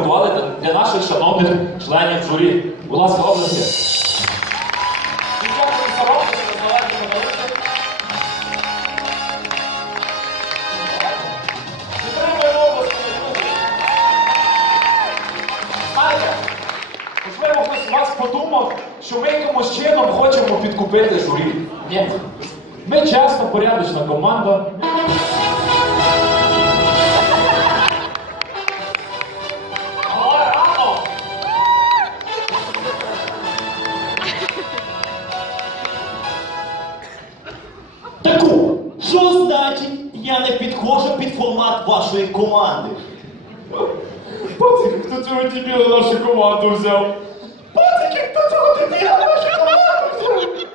приготували для- наших шановних членів журі. Будь ласка, можливо, хтось вас подумав, що ми якимось чином хочемо підкупити журі. Ми чесна, порядочна команда. Я не підходжу під формат вашої команди? Пацик, хто цього дебіла нашу команду взяв? Пацики, хто цього дебіла нашу команду взяв?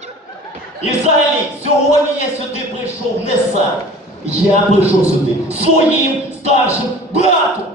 І взагалі, сьогодні я сюди прийшов не сам. Я прийшов сюди своїм старшим братом.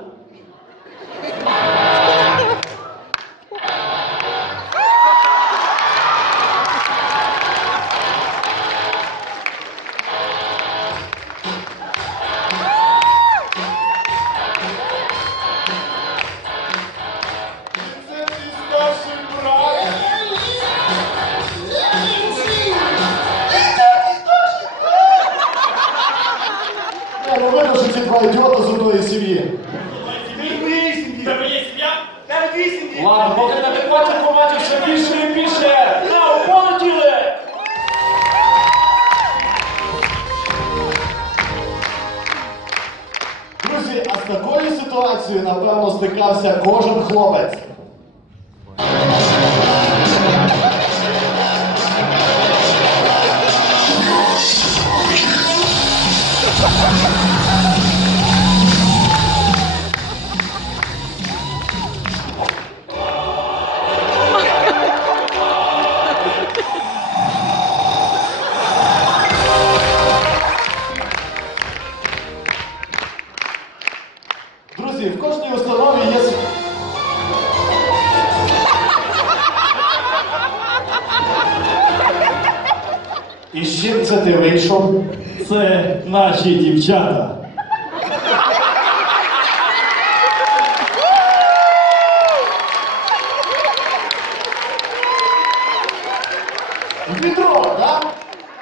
Одної сім'ї. Ладно, поки на адекватних команді все більше і більше. На, полетіли! Друзі, а з такою ситуацією, напевно, стикався кожен хлопець. Друзі, в кожній установі є. І з чим це ти вийшов? Це наші дівчата. Відро, так?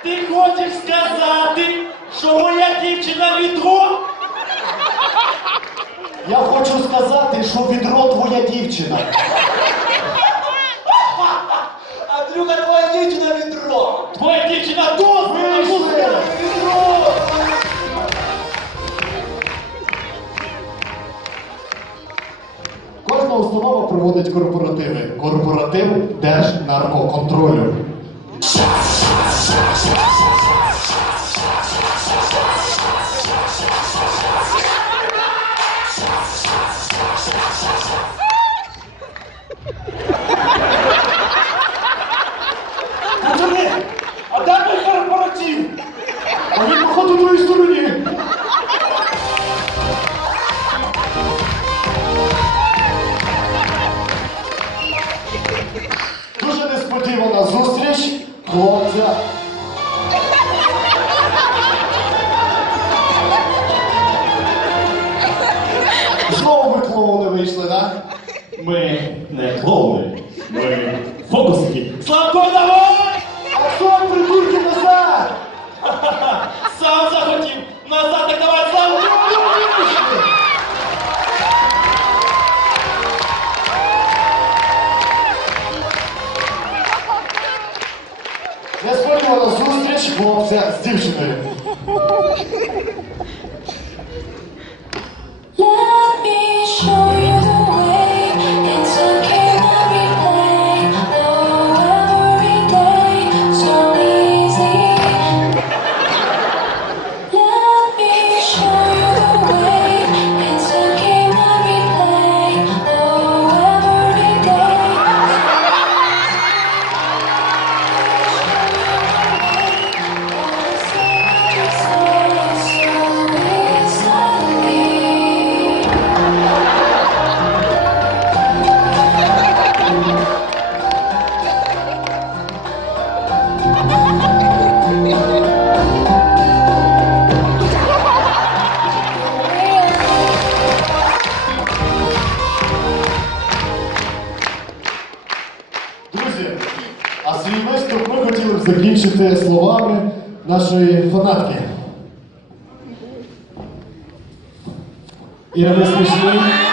Ти хочеш сказати, що моя дівчина відро? Я хочу сказати, що відро твоя дівчина. А друга твоя дівчина відро. Твоя дівчина тут, Вийшли! відро. Кожна установа проводить корпоративи. Корпоратив Держнаркоконтролю. Несподівана зустріч хлопця з дівчиною. Закінчити словами нашої фанатки. І ми смішні.